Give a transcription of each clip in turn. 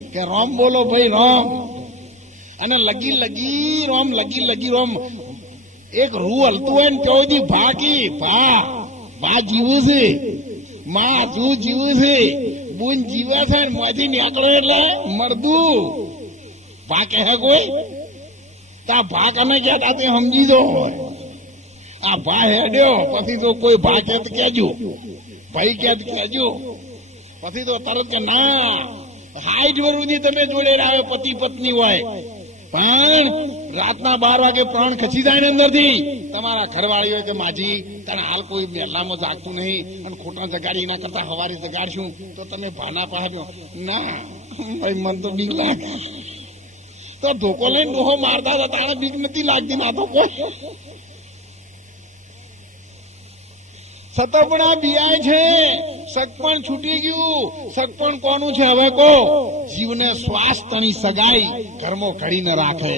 કે રોમ બોલો ભાઈ રોમ, અને લગી લગી રોમ, લગી લગી રોમ. એક રૂ હલતું હોય ને તો ભા જીવું છે, માં તું જીવું છે, બુન જીવે છે ને મોથી નીકળો એટલે મરદું ભા કહે કોઈ તા ભા કને ક્યાં તે સમજી દો. આ ભા હેડ્યો પછી તો કોઈ ભા કે કેજો, ભાઈ કે કેજો, પછી તો તરત કે ના 60 વર્ષ સુધી તમે જોડે આવે પતિ પત્ની હોય, પણ રાતના 12 વાગે પ્રાણ ખસી જાય ને અંદરથી તમારા ઘરવાળી હોય કે માજી તને હાલ કોઈ મહેલામાં જાગતું નહીં અને ખોટા જગાડી ના કરતા સવારે જગાડશું તો તમે ભાના પાડ્યો ના ભાઈ મન તો બીક લાગે. તો ધોકો લઈને ડોહો મારતા હતા તારે બીક નથી લાગતી ના તો કોઈ સતપણા બિયાય છે. સગપણ છૂટી ગયું. સગપણ કોનું છે હવે કો? જીવને સ્વાસ્થ્યની સગાઈ ઘરમાં ઘડી ન રાખે.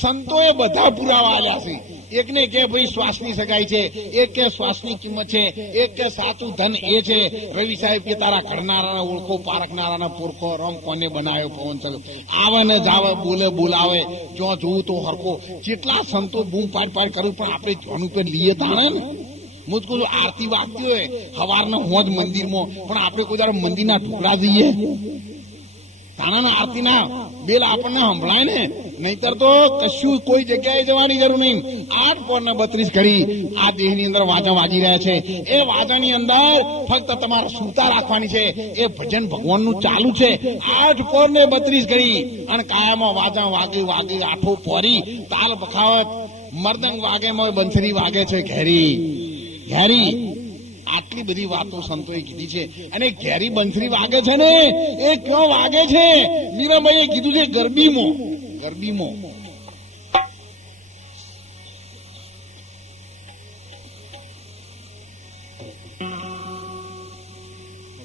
સંતોએ બધા પુરાવા આલ્યા છે. એકને કે ભાઈ શ્વાસની સગાઈ છે, એક કે શ્વાસની કિંમત છે, એક કે સાચું ધન એ છે. રવિ સાહેબ કે તારા ઘડનારાના ઓળખો, પારખનારાના પોરખો, રંગ કોને બનાવ્યો પવન ચલો આવે ને જાવે, બોલે બોલાવે, જો જોવું તો હરકો. જેટલા સંતો બૂમ પાડ પાડ કરું પણ આપણે જોનું પર લીએ તાણે ને મુજકો આરતી વાગતી હોય સવારના હોજ મંદિરમાં, પણ આપણે કોઈ દાડો મંદિરના ઢોકળા જઈએ તાણાના આરતીના બેલ આપણને સંભળાય ને. નહીતર તો કશું કોઈ જગ્યાએ જવાની જરૂર નહીં. 8 પોર ને 32 ઘડી આ દેહની અંદર વાજા વાજી રહ્યા છે. એ વાજાની અંદર ફક્ત તમારે સુરતા રાખવાની છે. એ ભજન ભગવાનનું ચાલુ છે 8 પોર ને 32 ઘડી. અને કાયામાં વાજા વાગે વાગે આઠો પોરી તાલ બખાવત મર્દંગ વાગે મોય બંસરી વાગે છે ઘેરી ઘેરી. આટલી બધી વાતો સંતોએ કીધી છે. અને ઘેરી બંસરી વાગે છે ને એ ક્યાં વાગે છે? મીરાબાઈએ કીધું છે ગરબીમાં. ગરબીમાં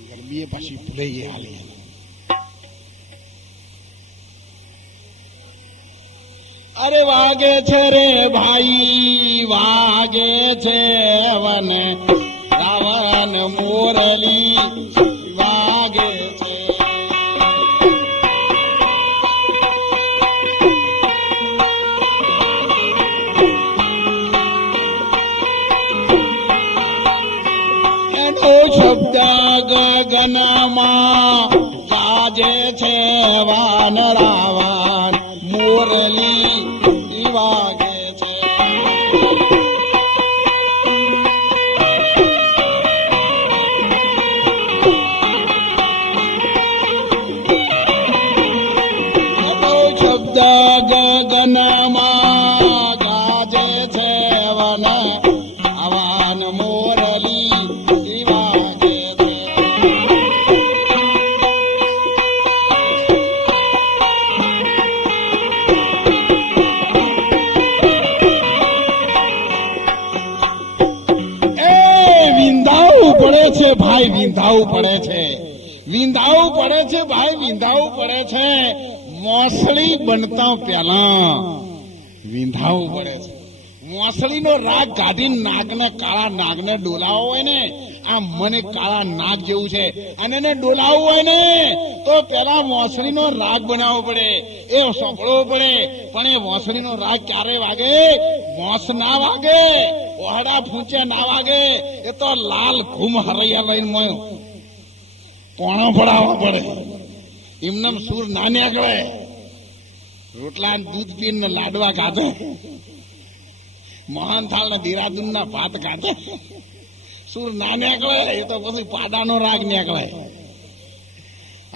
ગરબી પાછી ભૂલાઈ હાલે. અરે વાગે છે રે ભાઈ વાગે છે વન રાવણ મોરલી વાગે છે. એનો શબ્દ ગગનમાં ગાજે છે વાન રાવણ મોરલી વાગે છે. શબ્દ ગગનમાં ગાજે છે વન આવાન મોરલી વાગે છે. પડે છે ભાઈ વિંધાવું પડે છે, વિંધાવું પડે છે ભાઈ વિંધાવું પડે છે. મોસળી બનતા પહેલા વિંધાવું પડે છે. મોસળીનો રાગ કાઢીને નાગને કાળા નાગને ડોલાવો હોય ને, આ મને કાળા નાગ જેવું છે અને એને ડોલાવવું હોય ને તો પેલા મોસળીનો રાગ બનાવવો પડે, એ સાંભળવો પડે. પણ એ મોસળીનો રાગ ક્યારે વાગે? મોસ ના વાગે, ઓહડા ફૂંચે ના વાગે. એ તો લાલ ઘૂમ હરૈયા લઈને પોણો પડાવવા પડે. એમને સૂર ના નીકળે. રોટલા દૂધ પીને લાડવા ખાધે, મોહનથાળ ને દેરાદૂન ના ભાત ખાધે, સૂર ના નીકળે. એ તો પછી પાડાનો રાગ નીકળે.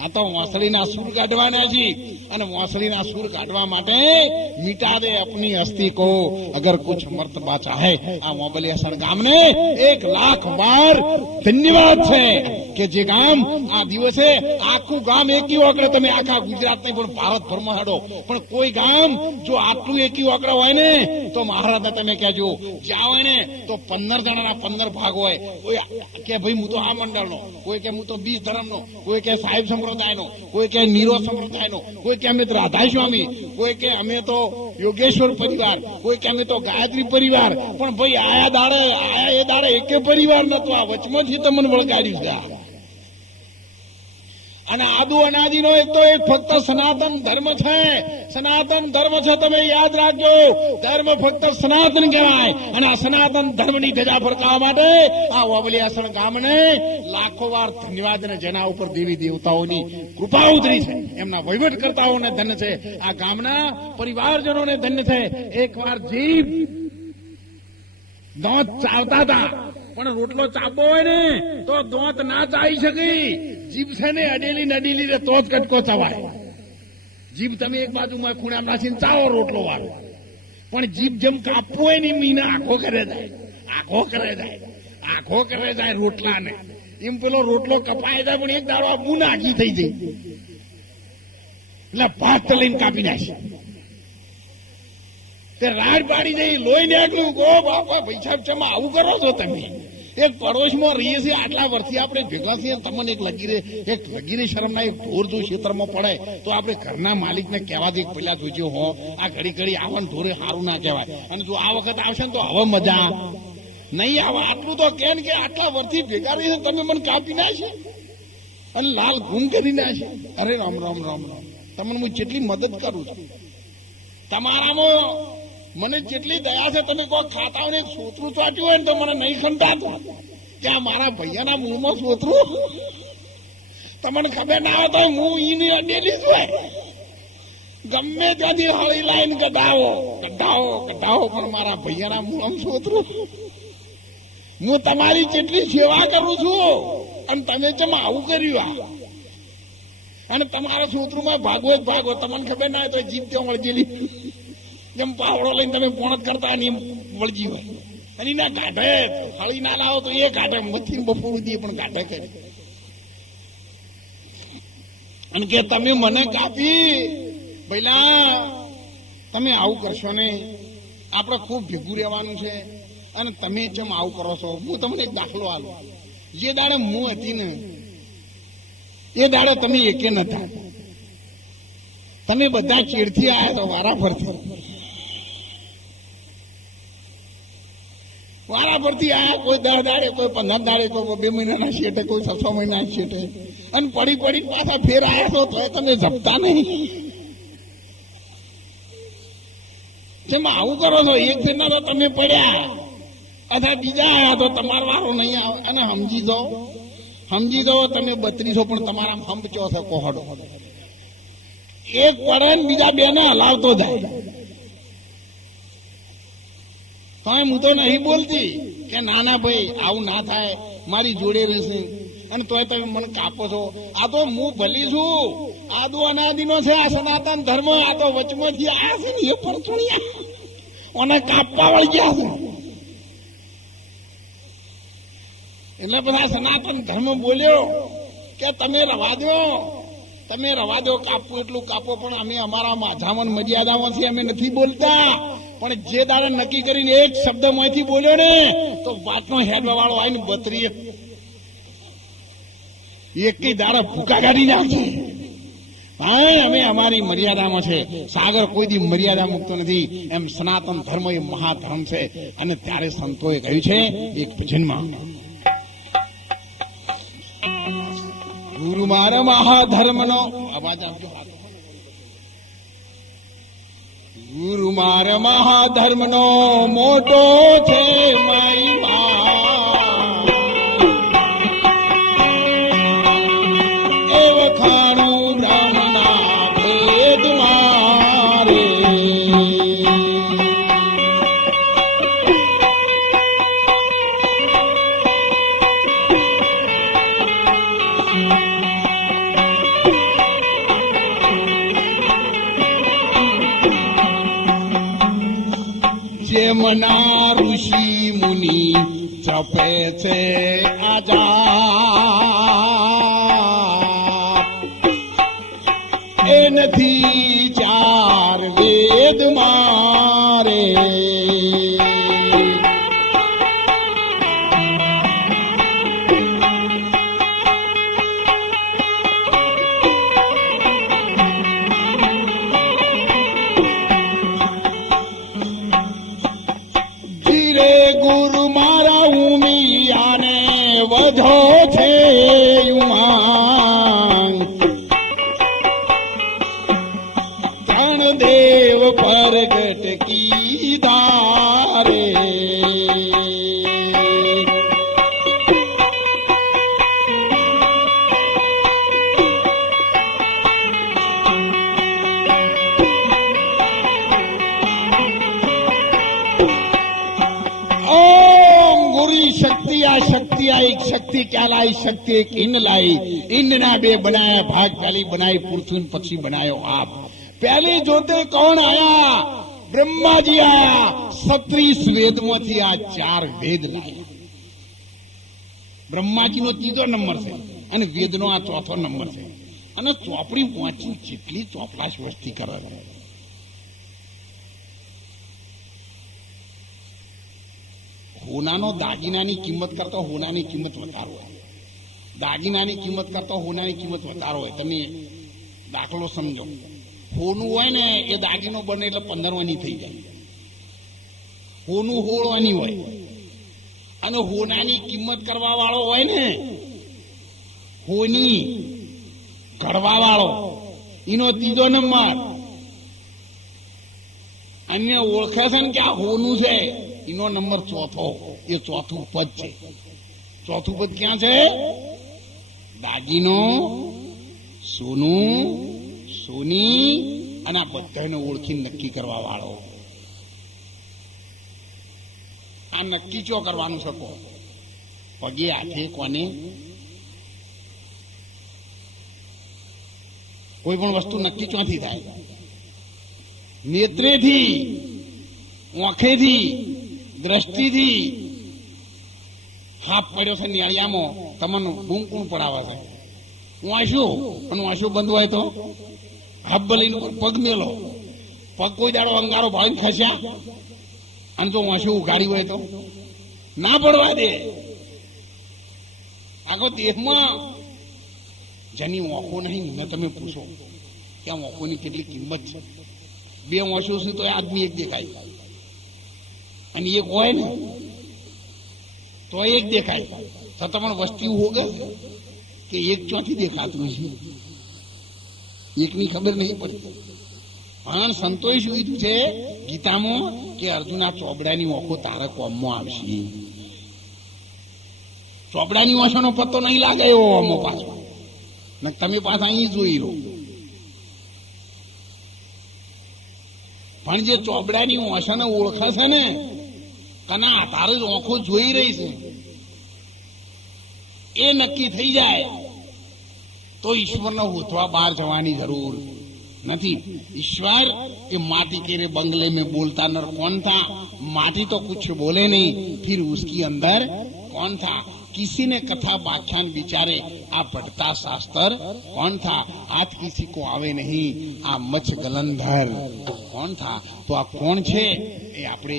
આ તો મોસળીના સૂર કાઢવાના છે. અને મોસળીના સૂર કાઢવા માટે મિટા દે અપની હસ્તી કો અગર કુછ મર્તબા ચાહે. આ મોબલિયાસણ ગામને 1 લાખ વાર ધન્યવાદ છે કે જે ગામ આ દિવસે આખું ગામ એકી ઓકડે. તમે આખા ગુજરાત નહીં પણ ભારતભરમાં હેડો, પણ કોઈ ગામ જો આટલું એકી ઓકડે હોય ને તો મહારાજને તમે કહેજો. જ્યાં હોય ને તો 15 જણાના 15 ભાગ હોય. કોઈ કે ભાઈ હું તો આ મંડળનો, કોઈ કે હું તો બીજ ધર્મનો, કોઈ કે સાહેબ સંપ્રદાયનો, કોઈ કે નીરો સંપ્રદાયનો, કોઈ કે અમે તો રાધા સ્વામી, કોઈ કે અમે તો યોગેશ્વર પરિવાર, કોઈ કે અમે તો ગાયત્રી પરિવાર. પણ ભાઈ આયા એ દાડે એકે પરિવાર નતો. આ વચમાંથી તમને વળગાડ્યું છે. અને આદુ અનાદિનો એક તો એક ફક્ત સનાતન ધર્મ છે. સનાતન ધર્મ છે, તમે યાદ રાખજો. ધર્મ ફક્ત સનાતન કહેવાય. અને આ સનાતન ધર્મની ધજા ફરકાવવા માટે આ ઓબલિયાસણ ગામને લાખો વાર ધન્યવાદ, અને જેના ઉપર દેવી દેવતાઓની કૃપા ઉતરી છે, એમના વહીવટકર્તાઓને ધન્ય છે, આ ગામના પરિવારજનોને ધન્ય છે. એકવાર જીભ દોત ચાવતા હતા, પણ રોટલો ચાપવો હોય ને તો દોત ના ચાવી શકી. જીભ છે ને અડેલી નડેલી રે તો જ કટકો ચવાય. જીભ તમે એક બાજુમાં ખૂણામાં નાખીને ચાવો રોટલો વાળો, પણ જીભ જેમ કાપવો હોય ને મીના આખો કરે જાય, આખો કરે જાય, આખો કરે જાય રોટલાને. એમ પેલો રોટલો કપાય જાય, પણ એક દાડો મૂન આખી થઈ જાય એટલે ભાત લઈને કાપી નાખી. તે રાડ પાડી દઈ, લોહી નીકળ્યું. ગો બાપા ભાઈ સાહેબ, ચમા આવું કરો છો તમે? એક પડોશમાં રહીએ છીએ આટલા વર્ષથી આપણે ભેગા છીએ, તમને એક લગીરી શરમના એક ઢોર જો ક્ષેત્રમાં પડે તો આપણે ઘરના માલિકને કહેવા દે, પેલા જોજો હો આ ઘડી ઘડી આવન ઢોરે સારું ના કહેવાય. અને જો આ વખત આવશે ને તો હવે મજા નહીં આવે. આટલું તો કેમ કે આટલા વર્ષથી ભેગા રહીએ તમે મને કાપી નાખશે અને લાલ ગુમ કરી નાખશે. અરે રામ રામ રામ રામ, તમને હું જેટલી મદદ કરું છું તમારામાં મને જેટલી દયા છે. તમે કોઈ ખાતાઓને સોતરું ચાટ્યું હોય ને તો મને નહીં ખંડાતું કે આ મારા ભૈયાના મૂળમાં સોતરું. તમને ખબર ના હોય તો હું ઈની અડેલી જ હોય, ગમે ત્યાંથી હળી લાઈને કઢાવો કઢાવો કઢાવો, પણ મારા ભૈયાના મૂળમાં સોતરું. હું તમારી જેટલી સેવા કરું છું અને તમે ચમ આવું કર્યું આ, અને તમારા સોતરુમાં ભાગવો જ ભાગવો. તમને ખબર ના હોય તો જીભ ત્યાં વળગેલી, જેમ પાવડો લઈને તમે પોણત કરતા એમ વળગી હોય. અને એના કાઢે હળી ના લાવો તો એ કાઢે, મથી બપોરું દે પણ કાઢે કરે. અને કે તમે મને કાપી, પહેલા તમે આવું કરશો ને, આપણે ખૂબ ભેગું રહેવાનું છે. અને તમે જેમ આવું કરો છો, હું તમને એક દાખલો આલું. જે દાડે હું હતી ને એ દાડે તમે એકે નતા. તમે બધા ચીડથી આવ્યા તો વારા ફરતી, વારા ફરતી આયા. કોઈ 10 દાડે, કોઈ 15 દાડે, કોઈ 2 મહિનાના શેઠે, કોઈ 6 મહિનાના શેઠે. અને પડી પડી પાછા ફેર આવ્યા છો તો તમે જપતા નહીં. જેમ આવું કરો છો, એક ફેરના તો તમે પડ્યા, અથવા બીજા આવ્યા તો તમારો વારો નહીં આવે. અને સમજી જાઓ તમે 32 પણ તમારા હંપચો છે કોહડો. એક પડે ને બીજા 2 ને હલાવતો જાય. હું તો નહીં બોલતી કે નાના ભાઈ આવું ના થાય, મારી જોડે રહેશે. અને તોય તમે મને કાપો છો. આ તો હું ભલી છું, આદુ અનાદિનો છે આ સનાતન ધર્મ. આ તો વચમાંથી આવ્યા છે ને એ પરચુણિયા અને કાપવા વળી ગયા છે. એટલે બધા સનાતન ધર્મ બોલ્યો કે તમે રવા દો, કાપવું એટલું કાપો, પણ અમે અમારા માઝામાં મર્યાદામાં છીએ, અમે નથી બોલતા. પણ જે દાડે નક્કી કરીને એક શબ્દ માંથી બોલ્યો ને તો વાતનો હેડવા વાળો આવીને 32 એક દાડે ભૂકા કાઢી નાખશે. હા, અમે અમારી મર્યાદામાં છે. સાગર કોઈ દી મર્યાદા મુક્તો નથી. એમ સનાતન ધર્મ એ મહાધર્મ છે. અને ત્યારે સંતોએ કહ્યું છે એક ભજનમાં, ગુરુ મારા મહાધર્મનો અવાજ આપજો. ગુરુ મારા મહાધર્મનો મોટો છે મહિમા, એ વખાણું બ્રહ્મના ભેદ મારે. જેમના ઋષિ મુનિ જપે છે આજાદ, એ નથી 4 વેદ મારે. ગુરુ મારા ઉમિયાને વધો છે ઉમાંગ, દેવ પ્રગટ કીધા રે. शक्ति आई शक्ति क्या लाई शक्ति एक इंद्र लाई इंद्र ना बे बनाया भाग पहली बनाई पृथ्वी पक्षी बनायो आप. पहले जोते कौन आया? ब्रह्मा जी आया. 36 वेद में आ 4 वेद लाया. ब्रह्मा जी नो तीजो नंबर है અને વેદ નો આ ચોથો નંબર છે. અને ચોપડી વાંચી જેટલી ચોપડાશ વસ્તી કરે છે. હોનાનો દાગીનાની કિંમત કરતો હોનાની કિંમત વધારો હોય. દાગીનાની કિંમત કરતો હોનાની કિંમત વધારો હોય. તમે દાખલો સમજો. હોનું હોય ને એ દાગીનો બને એટલે 15 વાની થઈ જાય. હોનું 16 વાની હોય. અને હોનાની કિંમત કરવા વાળો હોય ને, હોની ઘડવા વાળો, એનો ત્રીજો નંબર. અન્ય ઓળખે છે ને કે આ હોનું છે, એનો નંબર ચોથો. એ ચોથું પદ છે. ચોથું પદ ક્યાં છે? દાગીનો, સોનું, સોની અને આ બધાને ઓળખી નક્કી કરવા વાળો. આ નક્કી ચો કરવાનું શકો? પગે હાથે કોને? કોઈ પણ વસ્તુ નક્કી ચોથી થાય? નેત્રેથી, આંખેથી, દ્રષ્ટિથી. હાફ પડ્યો છે નિયાળિયામાં, તમને બૂમ કોણ પડાવે છે? વાંશું, અને વાંશું બંધ હોય તો હાફ બલીને પગ મેલો. પગ કોઈ દાડો અંગારો ભાવીને ખસ્યા અને જો વાંશું ઉઘાડી હોય તો ના પડવા દે. આખો દેહમાં જેની આંખો નહીં ને તમે પૂછો કે આ આંખોની કેટલી કિંમત છે. 2 વાંશું છે તો આદમી એક દેખાય, અને એક હોય ને તો એક દેખાય. તો તમને વસ્તી હોગે કે એક ચોથી દેખાતું નથી, એકની ખબર નહીં પડી. પણ સંતોષ કીધું છે ગીતામાં કે અર્જુના ચોબડાની ઓખો તારા કોમમાં આવશે. ચોબડાની ઓછોનો પત્તો નહીં લાગે એવો અમો પાછો. ને તમે પાછા અહીં જોઈ લો. પણ જે ચોબડાની ઓછાને ઓળખે છે ને, કના તારે જ આંખો જોઈ રહી છે, એ નક્કી થઈ જાય તો ઈશ્વરને હોતવા બહાર જવાની જરૂર નથી. ईश्वर ये माटी के रे बंगले में बोलता नर कौन था? माटी तो कुछ बोले नहीं, फिर उसकी अंदर कौन था? किसी ने कथा व्याख्यान विचारे आ पढ़ता शास्त्र कौन था? आज किसी को आवे नहीं आ मच गलंधर कौन था? तो आ कौन छे ए आपणे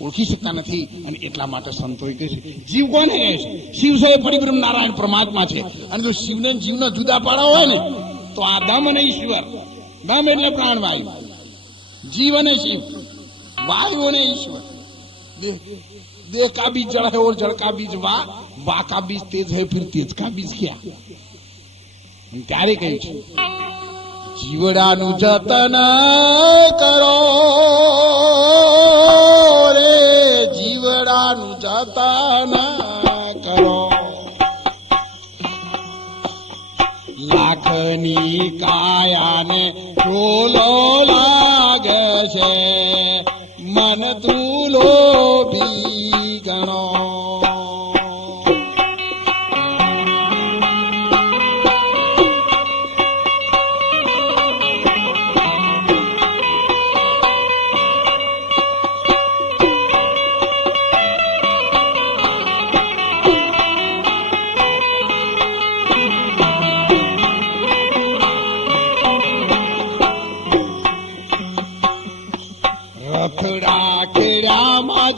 ओळखी शकता નથી. અને એટલા માટે સંતોએ કહે છે જીવ કોને કહે છે? શિવ છે પરિબ્રહ્મ નારાયણ પરમાત્મા છે. અને જો શિવને જીવને જુદા પાડવા હોય ને તો આ દમ અને ઈશ્વર. દમ એટલે પ્રાણવાયુ, जीव અને शिव, वायु અને ईश्वर. देह का बीज जड़ है और जड़ का बीज वा का बीज तेज है, फिर तेज का बीज क्या? ત્યારે કહ્યું છે જીવડાનું જતન કરો રે, જીવડાનું જતન કરો. લાખની કાયાને ચોલો લાગે છે, મન તું લોભી ગણો. રથડા ખેડામાં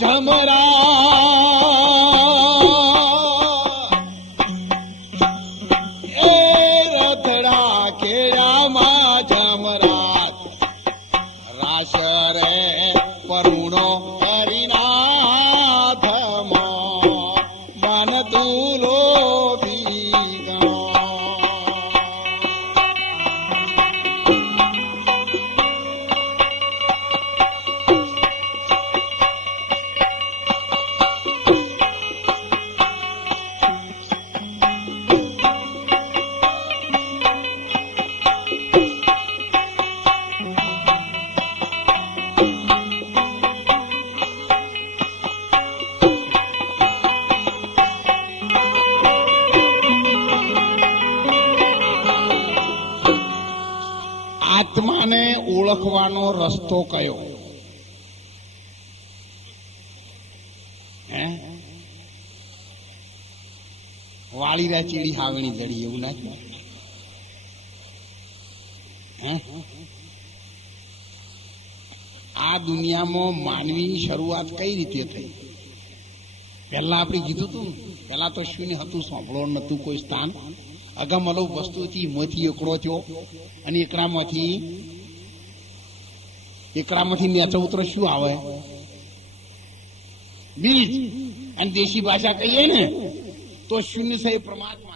આત્માને ઓળખવાનો રસ્તો કયો? હે? વાળીરા ચીડી હાવણી જડી એવું ના કહેવાય. હે? આ દુનિયામાં માનવીની શરૂઆત કઈ રીતે થઈ? પહેલા આપણે કીધું હતું, પહેલા તો શૂન્ય હતું, સાંભળો નતું કોઈ સ્થાન. અગમ અલૌ વસ્તુ હતી, મોથી એકડો થયો અને એકડામાંથી નેચો ઉતરો શું આવે? બીજ. અને દેશી ભાષા કહીએ ને તો શૂન્ય છે પરમાત્મા.